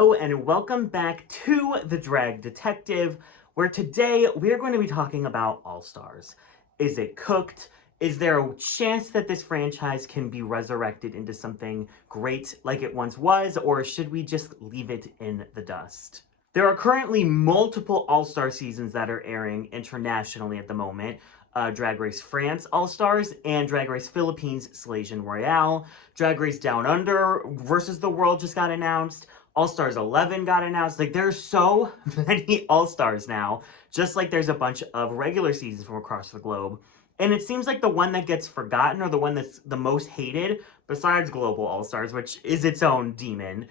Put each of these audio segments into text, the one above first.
Hello and welcome back to The Drag Detective, where today we're going to be talking about All-Stars. Is it cooked? Is there a chance that this franchise can be resurrected into something great like it once was, or should we just leave it in the dust? There are currently multiple All-Star seasons that are airing internationally at the moment. Drag Race France All-Stars and Drag Race Philippines Slation Royale. Drag Race Down Under versus the World just got announced. All-Stars 11 got announced. Like, there's so many All-Stars now, just like there's a bunch of regular seasons from across the globe. And it seems like the one that gets forgotten, or the one that's the most hated, besides Global All-Stars, which is its own demon,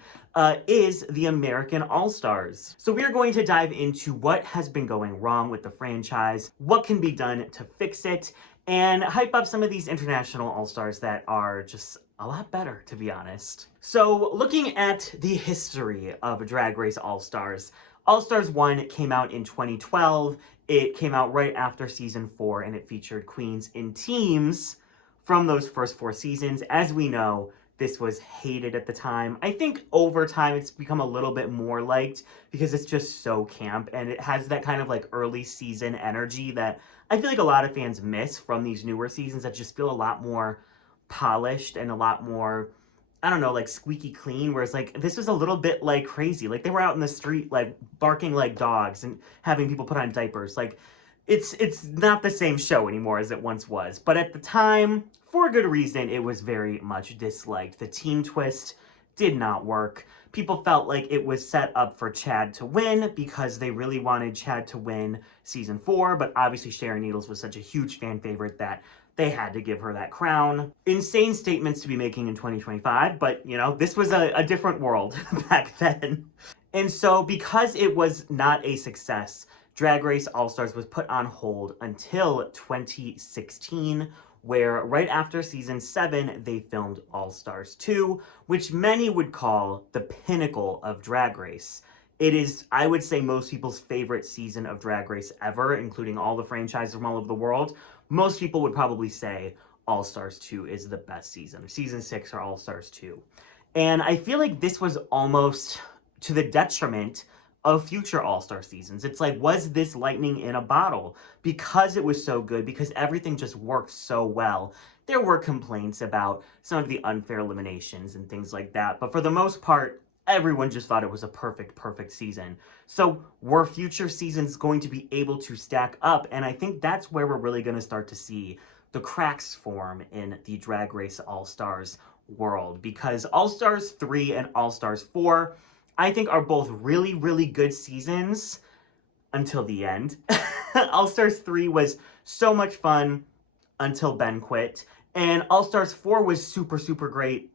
is the American All-Stars. So we are going to dive into what has been going wrong with the franchise, what can be done to fix it, and hype up some of these international All-Stars that are just a lot better, to be honest. So looking at the history of Drag Race All-Stars, All-Stars 1 came out in 2012. It came out right after season 4, and it featured queens in teams from those first 4 seasons. As we know, this was hated at the time. I think over time it's become a little bit more liked because it's just so camp, and it has that kind of like early season energy that I feel like a lot of fans miss from these newer seasons that just feel a lot more polished and a lot more, I don't know, like squeaky clean, whereas like this was a little bit like crazy. Like they were out in the street like barking like dogs and having people put on diapers. Like it's not the same show anymore as it once was. But at the time, for good reason, it was very much disliked. The team twist did not work. People felt like it was set up for Chad to win because they really wanted Chad to win season 4, but obviously Sharon Needles was such a huge fan favorite that they had to give her that crown. Insane statements to be making in 2025, but you know, this was a different world back then. And so because it was not a success, Drag Race All-Stars was put on hold until 2016, where right after season 7, they filmed All-Stars 2, which many would call the pinnacle of Drag Race. It is, I would say, most people's favorite season of Drag Race ever, including all the franchises from all over the world. Most people would probably say All-Stars 2 is the best season. Season 6 or All-Stars 2. And I feel like this was almost to the detriment of future All-Star seasons. It's like, was this lightning in a bottle? Because it was so good, because everything just worked so well. There were complaints about some of the unfair eliminations and things like that, but for the most part, everyone just thought it was a perfect season. So were future seasons going to be able to stack up? And I think that's where we're really going to start to see the cracks form in the Drag Race All-Stars world, because All-Stars 3 and All-Stars 4, I think, are both really good seasons until the end. All-Stars 3 was so much fun until Ben quit, and All-Stars 4 was super great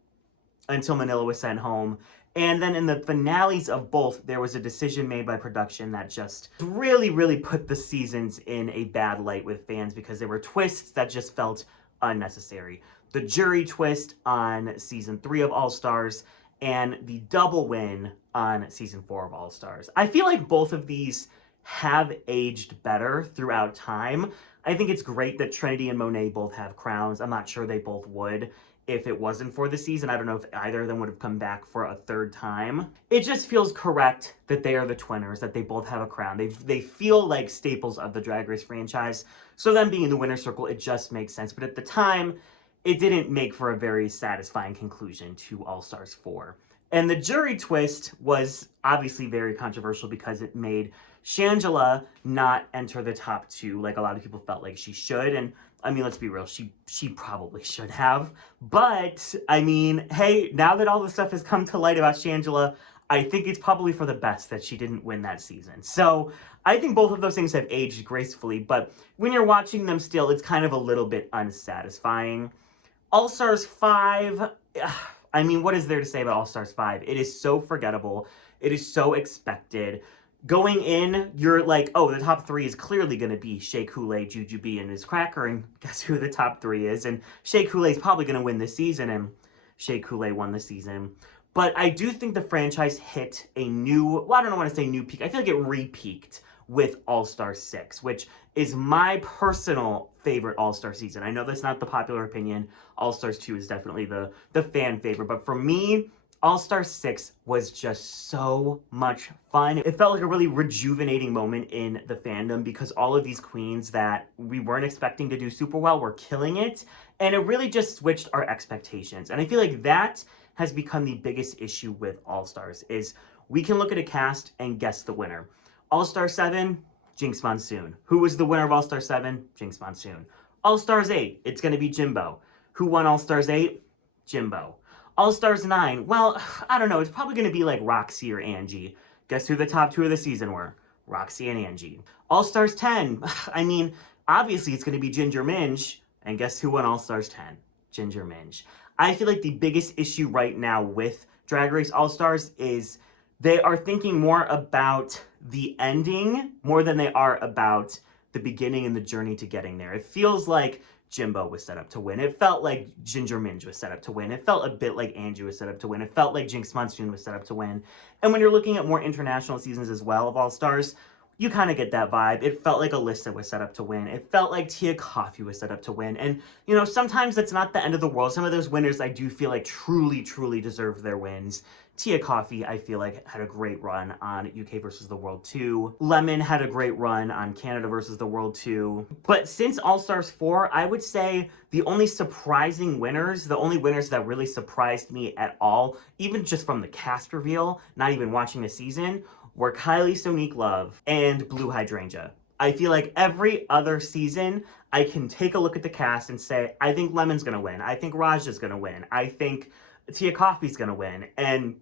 until Manila was sent home. And then in the finales of both, there was a decision made by production that just really put the seasons in a bad light with fans because there were twists that just felt unnecessary. The jury twist on season 3 of All-Stars and the double win on season 4 of All-Stars. I feel like both of these have aged better throughout time. I think it's great that Trinity and Monet both have crowns. I'm not sure they both would if it wasn't for the season. I don't know if either of them would have come back for a third time. It just feels correct that they are the twinners, that they both have a crown. They feel like staples of the Drag Race franchise. So them being in the winner's circle, it just makes sense. But at the time, it didn't make for a very satisfying conclusion to All-Stars 4. And the jury twist was obviously very controversial because it made Shangela not enter the top 2 like a lot of people felt like she should. And I mean, let's be real, she probably should have. But I mean, hey, now that all the stuff has come to light about Shangela, I think it's probably for the best that she didn't win that season. So I think both of those things have aged gracefully, but when you're watching them still, it's kind of a little bit unsatisfying. All-Stars 5, I mean, what is there to say about All-Stars 5? It is so forgettable. It is so expected. Going in, you're like, oh, the top 3 is clearly going to be Shea Coulee, Jujubee, and Ms. Cracker, and guess who the top 3 is? And Shea Coulee is probably going to win this season, and Shea Coulee won the season. But I do think the franchise hit a new, well, I don't want to say new peak. I feel like it re-peaked with All-Star 6, which is my personal favorite All-Star season. I know that's not the popular opinion. All-Stars 2 is definitely the fan favorite, but for me, All-Star 6 was just so much fun. It felt like a really rejuvenating moment in the fandom because all of these queens that we weren't expecting to do super well were killing it, and it really just switched our expectations. And I feel like that has become the biggest issue with All-Stars, is we can look at a cast and guess the winner. All-Star 7, Jinx Monsoon. Who was the winner of All-Star 7? Jinx Monsoon. All-Stars 8, it's going to be Jimbo. Who won All-Stars 8? Jimbo. All-Stars 9, well, I don't know, it's probably going to be like Roxy or Angie. Guess who the top 2 of the season were? Roxy and Angie. All-Stars 10, I mean, obviously it's going to be Ginger Minj, and guess who won All-Stars 10? Ginger Minj. I feel like the biggest issue right now with Drag Race All-Stars is they are thinking more about the ending more than they are about the beginning and the journey to getting there. It feels like Jimbo was set up to win. It felt like Ginger Minj was set up to win. It felt a bit like Angie was set up to win. It felt like Jinx Monsoon was set up to win. And when you're looking at more international seasons as well of All-Stars, you kind of get that vibe. It felt like Alyssa was set up to win. It felt like Tia Coffee was set up to win. And, you know, sometimes that's not the end of the world. Some of those winners I do feel like truly, truly deserved their wins. Tia Coffee, I feel like, had a great run on UK versus the World 2. Lemon had a great run on Canada versus the World 2. But since All-Stars 4, I would say the only surprising winners, the only winners that really surprised me at all, even just from the cast reveal, not even watching the season, were Kylie Sonique Love and Blue Hydrangea. I feel like every other season, I can take a look at the cast and say, I think Lemon's gonna win. I think Raja's gonna win. I think Tia Coffee's gonna win. And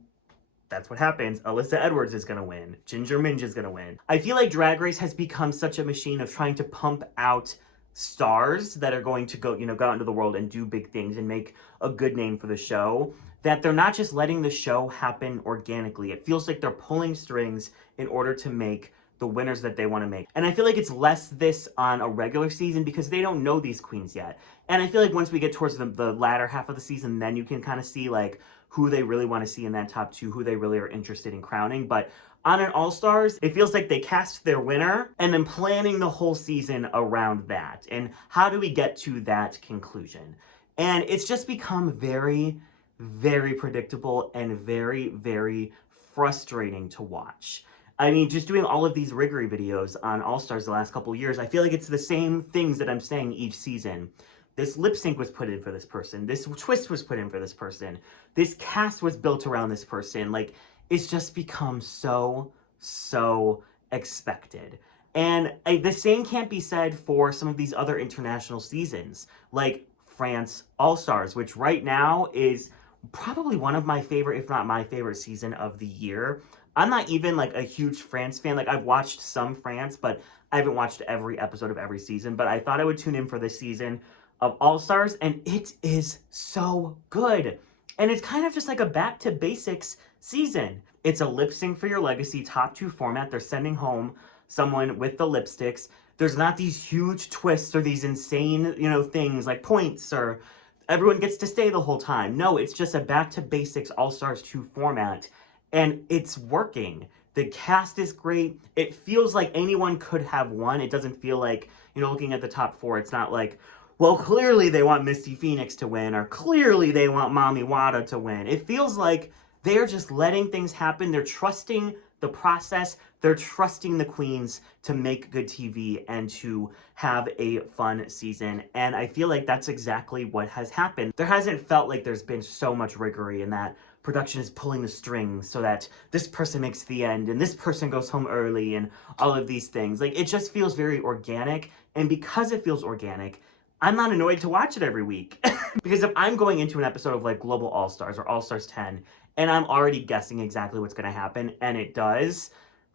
that's what happens. Alyssa Edwards is gonna win. Ginger Minj is gonna win. I feel like Drag Race has become such a machine of trying to pump out stars that are going to go, go out into the world and do big things and make a good name for the show, that they're not just letting the show happen organically. It feels like they're pulling strings in order to make the winners that they want to make. And I feel like it's less this on a regular season because they don't know these queens yet. And I feel like once we get towards the latter half of the season, then you can kind of see like who they really want to see in that top 2, who they really are interested in crowning. But on an All-Stars, it feels like they cast their winner and then planning the whole season around that. And how do we get to that conclusion? And it's just become very, very predictable and very, very frustrating to watch. I mean, just doing all of these Riggery videos on All-Stars the last couple years, I feel like it's the same things that I'm saying each season. This lip sync was put in for this person. This twist was put in for this person. This cast was built around this person. Like, it's just become so expected. And the same can't be said for some of these other international seasons, like France All-Stars, which right now is probably one of my favorite, if not my favorite season of the year. I'm not even like a huge France fan. Like, I've watched some France, but I haven't watched every episode of every season. But I thought I would tune in for this season of All-Stars, and it is so good. And it's kind of just like a back to basics season. It's a lip sync for your legacy top 2 format. They're sending home someone with the lipsticks. There's not these huge twists or these insane, things like points or everyone gets to stay the whole time. No, it's just a back to basics All-Stars 2 format. And it's working. The cast is great. It feels like anyone could have won. It doesn't feel like, looking at the top 4, it's not like, well, clearly they want Misty Phoenix to win, or clearly they want Mami Wada to win. It feels like they're just letting things happen. They're trusting the process. They're trusting the queens to make good TV and to have a fun season. And I feel like that's exactly what has happened. There hasn't felt like there's been so much riggery in that production is pulling the strings so that this person makes the end and this person goes home early and all of these things. Like, it just feels very organic. And because it feels organic, I'm not annoyed to watch it every week. Because if I'm going into an episode of like Global All-Stars or All-Stars 10 and I'm already guessing exactly what's going to happen and it does,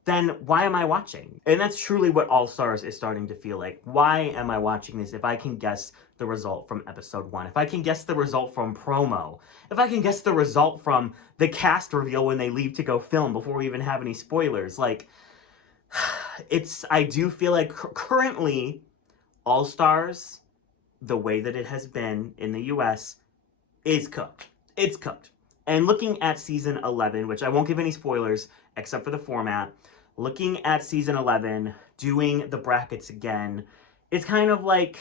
then why am I watching? And that's truly what All-Stars is starting to feel like. Why am I watching this if I can guess the result from episode 1? If I can guess the result from promo? If I can guess the result from the cast reveal when they leave to go film before we even have any spoilers? Like, I do feel like currently All-Stars, the way that it has been in the US, is cooked. It's cooked. And looking at season 11, which I won't give any spoilers except for the format, looking at season 11, doing the brackets again, it's kind of like,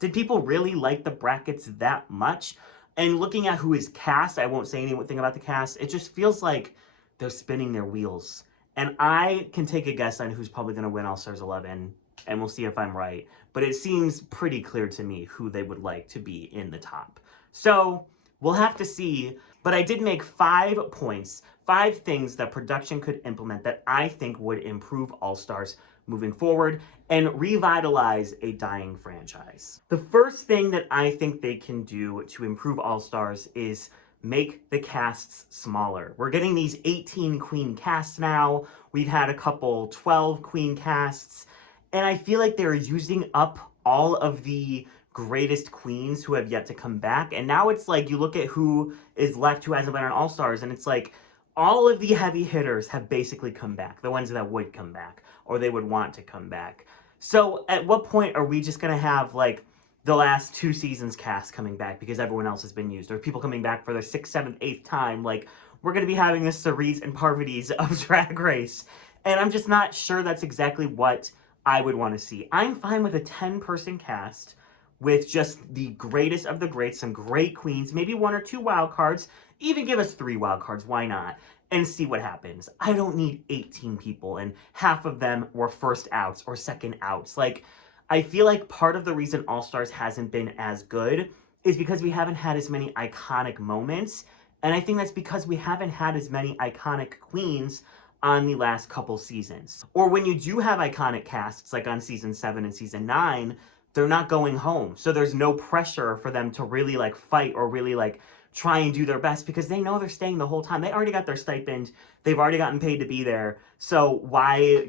did people really like the brackets that much? And looking at who is cast, I won't say anything about the cast, it just feels like they're spinning their wheels. And I can take a guess on who's probably going to win All Stars 11, and we'll see if I'm right. But it seems pretty clear to me who they would like to be in the top. So we'll have to see. But I did make 5 points, 5 things that production could implement that I think would improve All Stars moving forward and revitalize a dying franchise. The first thing that I think they can do to improve All Stars is make the casts smaller. We're getting these 18 queen casts now. We've had a couple 12 queen casts, and I feel like they're using up all of the greatest queens who have yet to come back. And now it's like, you look at who is left who hasn't been on All Stars, and it's like all of the heavy hitters have basically come back, the ones that would come back or they would want to come back. So at what point are we just going to have like the last 2 seasons cast coming back because everyone else has been used, or people coming back for their 6th, 7th, 8th time? Like, we're going to be having this Cerise and Parvati's of Drag Race. And I'm just not sure that's exactly what I would want to see. I'm fine with a 10-person cast with just the greatest of the greats, some great queens, maybe 1 or 2 wild cards, even give us 3 wild cards, why not? And see what happens. I don't need 18 people and half of them were first outs or second outs. Like, I feel like part of the reason All Stars hasn't been as good is because we haven't had as many iconic moments. And I think that's because we haven't had as many iconic queens on the last couple seasons. Or when you do have iconic casts, like on season 7 and season 9, they're not going home. So there's no pressure for them to really like fight or really like try and do their best because they know they're staying the whole time. They already got their stipend. They've already gotten paid to be there. So why,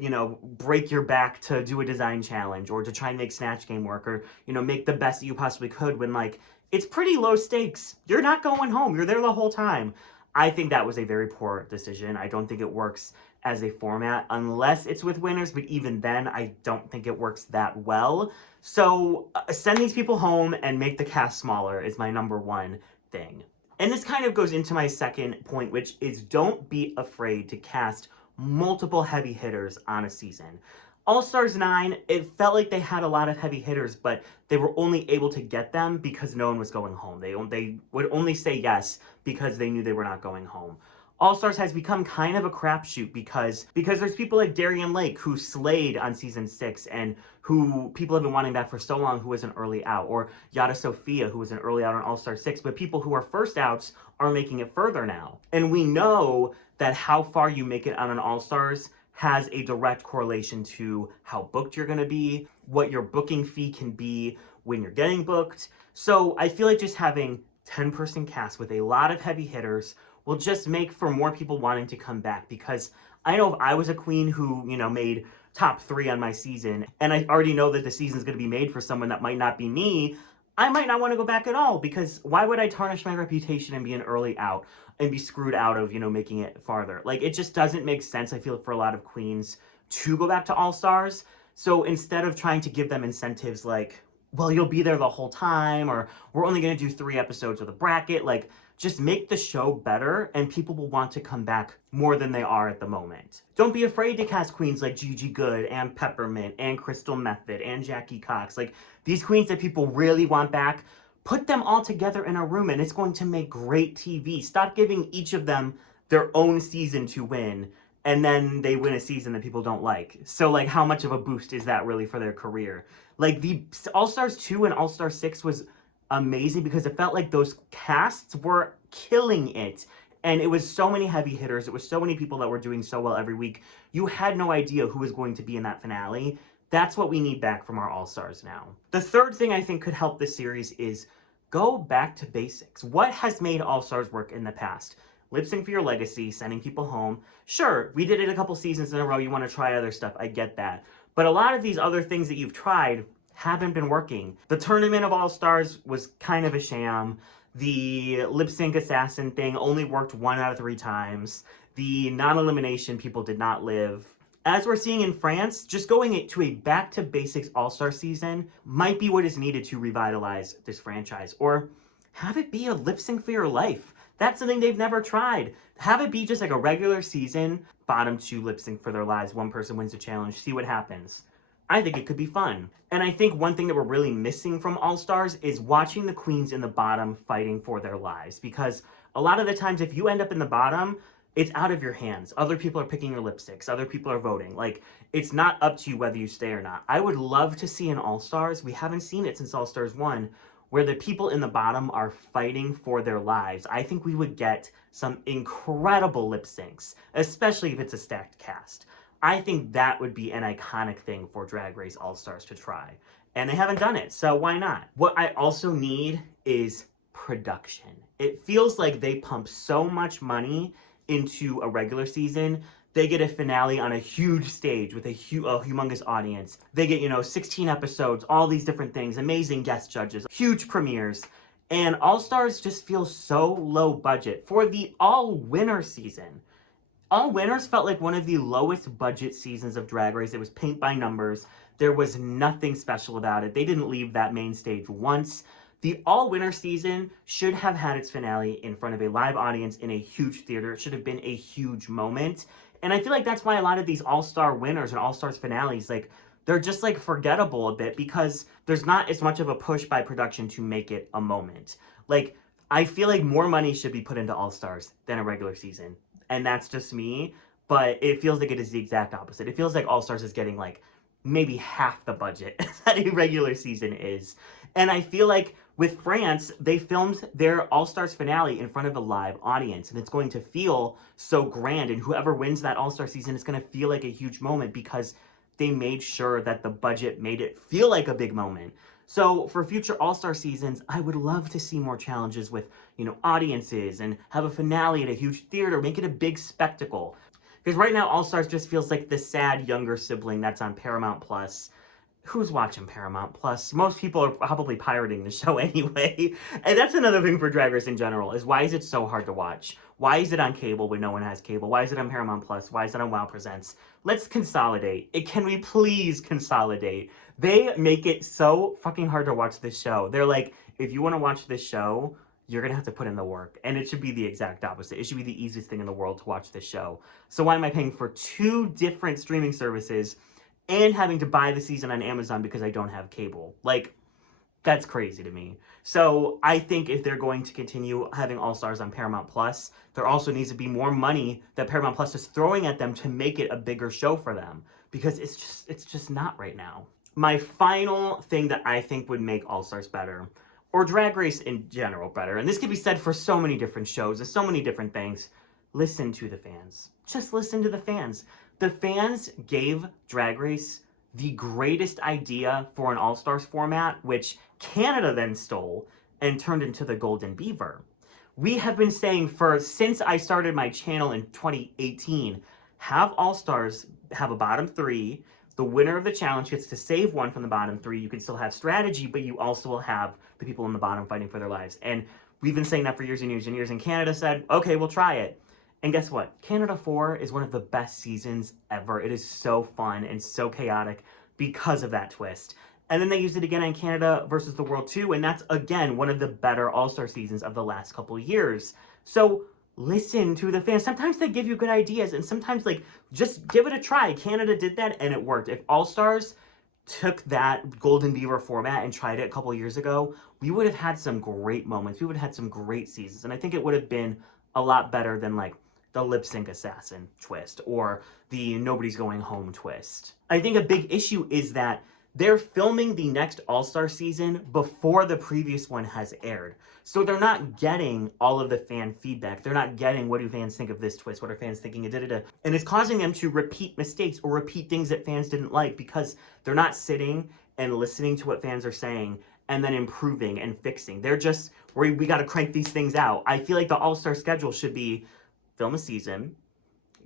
break your back to do a design challenge or to try and make Snatch Game work or, make the best that you possibly could when like, it's pretty low stakes. You're not going home. You're there the whole time. I think that was a very poor decision. I don't think it works as a format unless it's with winners, but even then, I don't think it works that well. So send these people home and make the cast smaller is my number 1 thing. And this kind of goes into my second point, which is don't be afraid to cast multiple heavy hitters on a season. All Stars 9, it felt like they had a lot of heavy hitters, but they were only able to get them because no one was going home. They would only say yes because they knew they were not going home. All Stars has become kind of a crapshoot because there's people like Darian Lake who slayed on season 6 and who people have been wanting back for so long who was an early out, or Yada Sophia who was an early out on All Star 6, but people who are first outs are making it further now. And we know that how far you make it on an All Stars has a direct correlation to how booked you're going to be, what your booking fee can be when you're getting booked. So I feel like just having 10-person cast with a lot of heavy hitters will just make for more people wanting to come back, because I know if I was a queen who, made top 3 on my season, and I already know that the season's going to be made for someone that might not be me, I might not want to go back at all, because why would I tarnish my reputation and be an early out and be screwed out of, making it farther? Like, it just doesn't make sense, I feel, for a lot of queens to go back to All Stars. So instead of trying to give them incentives like, well, you'll be there the whole time, or we're only going to do 3 episodes with a bracket, like, just make the show better and people will want to come back more than they are at the moment. Don't be afraid to cast queens like Gigi Goode and Peppermint and Crystal Method and Jackie Cox. Like, these queens that people really want back, put them all together in a room and it's going to make great TV. Stop giving each of them their own season to win and then they win a season that people don't like. So like, how much of a boost is that really for their career? Like, the All-Stars 2 and All-Star 6 was amazing because it felt like those casts were killing it. And it was so many heavy hitters. It was so many people that were doing so well every week. You had no idea who was going to be in that finale. That's what we need back from our All-Stars now. The third thing I think could help this series is go back to basics. What has made All-Stars work in the past? Lip Sync for Your Legacy, sending people home. Sure, we did it a couple seasons in a row. You want to try other stuff. I get that. But a lot of these other things that you've tried haven't been working. The Tournament of All-Stars was kind of a sham. The Lip Sync Assassin thing only worked 1 out of 3 times. The non-elimination people did not live. As we're seeing in France, just going to a back-to-basics All-Star season might be what is needed to revitalize this franchise. Or have it be a Lip Sync for Your Life. That's something they've never tried. Have it be just like a regular season, bottom 2 lip sync for their lives, 1 person wins the challenge, see what happens. I think it could be fun. And I think one thing that we're really missing from All Stars is watching the queens in the bottom fighting for their lives. Because a lot of the times, if you end up in the bottom, it's out of your hands. Other people are picking your lipsticks. Other people are voting. Like, it's not up to you whether you stay or not. I would love to see an All Stars. We haven't seen it since All Stars 1, where the people in the bottom are fighting for their lives. I think we would get some incredible lip syncs, especially if it's a stacked cast. I think that would be an iconic thing for Drag Race All-Stars to try. And they haven't done it, so why not? What I also need is production. It feels like they pump so much money into a regular season. They get a finale on a huge stage with a humongous audience. They get, 16 episodes, all these different things, amazing guest judges, huge premieres. And All-Stars just feels so low budget. For the all-winner season, All Winners felt like one of the lowest budget seasons of Drag Race. It was paint by numbers. There was nothing special about it. They didn't leave that main stage once. The All Winner season should have had its finale in front of a live audience in a huge theater. It should have been a huge moment. And I feel like that's why a lot of these All-Star winners and All-Stars finales, like, they're just, like, forgettable a bit because there's not as much of a push by production to make it a moment. Like, I feel like more money should be put into All-Stars than a regular season. And that's just me, but it feels like it is the exact opposite. It feels like All-Stars is getting, like, maybe half the budget that a regular season is. And I feel like with France, they filmed their All-Stars finale in front of a live audience, and it's going to feel so grand, and whoever wins that All-Star season is going to feel like a huge moment because they made sure that the budget made it feel like a big moment. So for future All-Star seasons, I would love to see more challenges with, audiences and have a finale at a huge theater, make it a big spectacle. Because right now, All-Stars just feels like the sad younger sibling that's on Paramount Plus. Who's watching Paramount Plus? Most people are probably pirating the show anyway. And that's another thing for Drag Race in general, is why is it so hard to watch? Why is it on cable when no one has cable? Why is it on Paramount Plus? Why is it on WoW Presents? Let's consolidate. Can we please consolidate? They make it so fucking hard to watch this show. They're like, if you want to watch this show, you're going to have to put in the work. And it should be the exact opposite. It should be the easiest thing in the world to watch this show. So why am I paying for 2 different streaming services and having to buy the season on Amazon because I don't have cable? Like, that's crazy to me. So I think if they're going to continue having All-Stars on Paramount Plus, there also needs to be more money that Paramount Plus is throwing at them to make it a bigger show for them. Because it's just not right now. My final thing that I think would make All-Stars better, or Drag Race in general better, and this could be said for so many different shows and so many different things, listen to the fans. Just listen to the fans. The fans gave Drag Race the greatest idea for an All-Stars format, which Canada then stole and turned into the Golden Beaver. We have been saying since I started my channel in 2018, have All-Stars have a bottom 3. The winner of the challenge gets to save one from the bottom 3. You can still have strategy, but you also will have the people in the bottom fighting for their lives. And we've been saying that for years and years and years. And Canada said, okay, we'll try it. And guess what? Canada 4 is one of the best seasons ever. It is so fun and so chaotic because of that twist. And then they used it again in Canada versus the World 2, and that's, again, one of the better All-Star seasons of the last couple of years. So listen to the fans. Sometimes they give you good ideas, and sometimes, like, just give it a try. Canada did that, and it worked. If All-Stars took that Golden Beaver format and tried it a couple of years ago, we would have had some great moments. We would have had some great seasons, and I think it would have been a lot better than, like, the lip sync assassin twist or the nobody's going home twist. I think a big issue is that they're filming the next All-Star season before the previous one has aired. So they're not getting all of the fan feedback. They're not getting, what do fans think of this twist? What are fans thinking of da-da-da? And it's causing them to repeat mistakes or repeat things that fans didn't like because they're not sitting and listening to what fans are saying and then improving and fixing. They're just, we got to crank these things out. I feel like the All-Star schedule should be film a season,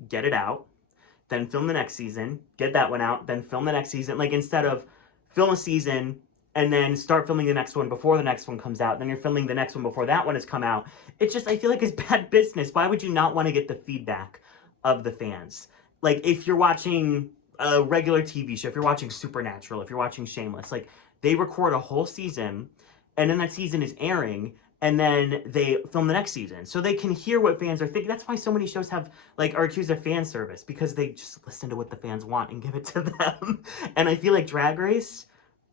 get it out, then film the next season, get that one out, then film the next season. Like, instead of film a season and then start filming the next one before the next one comes out, then you're filming the next one before that one has come out. It's just, I feel like it's bad business. Why would you not want to get the feedback of the fans? Like, if you're watching a regular TV show, if you're watching Supernatural, if you're watching Shameless, like, they record a whole season, and then that season is airing, and then they film the next season so they can hear what fans are thinking. That's why so many shows have are accused of fan service, because they just listen to what the fans want and give it to them. And I feel like Drag Race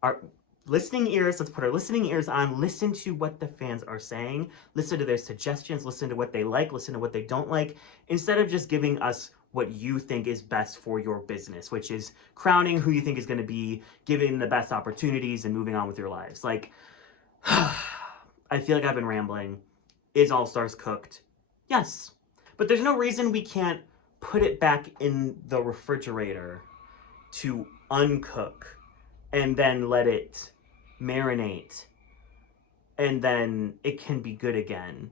are listening ears. Let's put our listening ears on, listen to what the fans are saying, listen to their suggestions, listen to what they like, listen to what they don't like, instead of just giving us what you think is best for your business, which is crowning who you think is going to be giving the best opportunities and moving on with your lives. Like, I feel like I've been rambling. Is All Stars cooked? Yes. But there's no reason we can't put it back in the refrigerator to uncook and then let it marinate, and then it can be good again.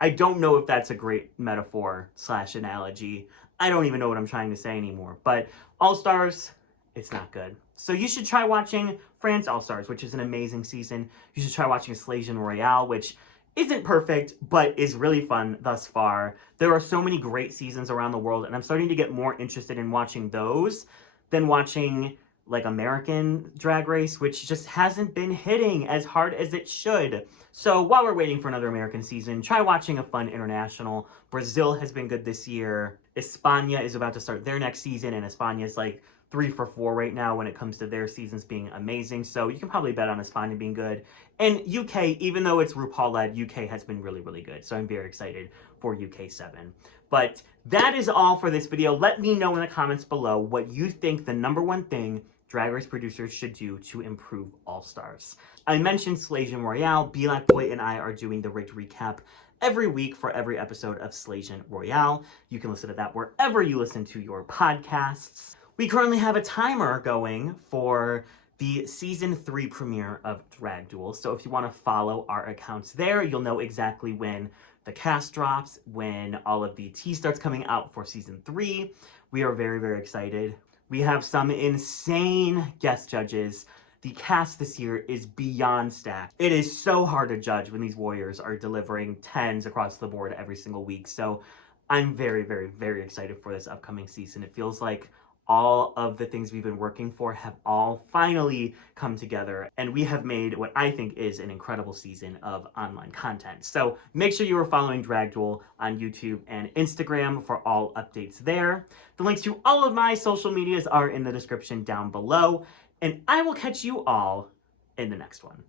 I don't know if that's a great metaphor / analogy. I don't even know what I'm trying to say anymore. But All Stars, it's not good. So you should try watching France All Stars, which is an amazing season. You should try watching Slays Royale, which isn't perfect, but is really fun thus far. There are so many great seasons around the world, and I'm starting to get more interested in watching those than watching like American Drag Race, which just hasn't been hitting as hard as it should. So while we're waiting for another American season, try watching a fun international. Brazil has been good this year. España is about to start their next season, and España is like 3 for 4 right now when it comes to their seasons being amazing. So you can probably bet on España being good. And UK, even though it's RuPaul-led, UK has been really, really good. So I'm very excited for UK 7. But that is all for this video. Let me know in the comments below what you think the #1 thing Drag Race producers should do to improve All Stars. I mentioned Slays Royale. Black Boy and I are doing the Rigged Recap every week for every episode of Slays Royale. You can listen to that wherever you listen to your podcasts. We currently have a timer going for the Season 3 premiere of Drag Duel. So if you want to follow our accounts there, you'll know exactly when the cast drops, when all of the tea starts coming out for Season 3. We are very, very excited. We have some insane guest judges. The cast this year is beyond stacked. It is so hard to judge when these warriors are delivering 10s across the board every single week. So I'm very, very, very excited for this upcoming season. It feels like all of the things we've been working for have all finally come together, and we have made what I think is an incredible season of online content. So make sure you are following Drag Duel on YouTube and Instagram for all updates there. The links to all of my social medias are in the description down below, and I will catch you all in the next one.